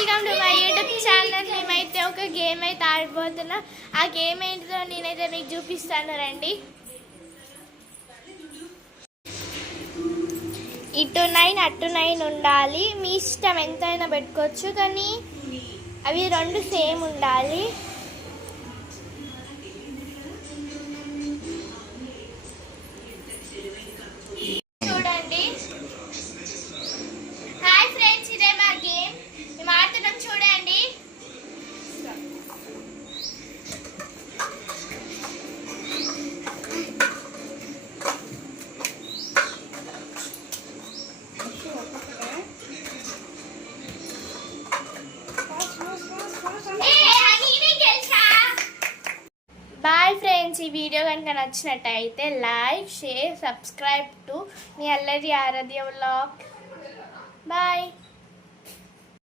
Welcome to my YouTube channel. మేమైతే ఒక గేమ్ అయితే ఆడిపోతున్నా. ఆ గేమ్ ఏంటో నేనైతే మీకు చూపిస్తాను రండి. ఇటు 9 అటు 9 ఉండాలి. మీ ఇష్టం ఎంతైనా పెట్టుకోవచ్చు, కానీ అవి రెండు సేమ్ ఉండాలి. చూడండి. హాయ్ ఫ్రెండ్స్, ఇదే మా గేమ్. మేము ఆడుతున్నాం చూడండి. బాయ్ ఫ్రెండ్స్, ఈ వీడియో కనుక నచ్చినట్టయితే like, share, subscribe to me అల్లరి ఆరాధ్య వ్లాగ్. బాయ్.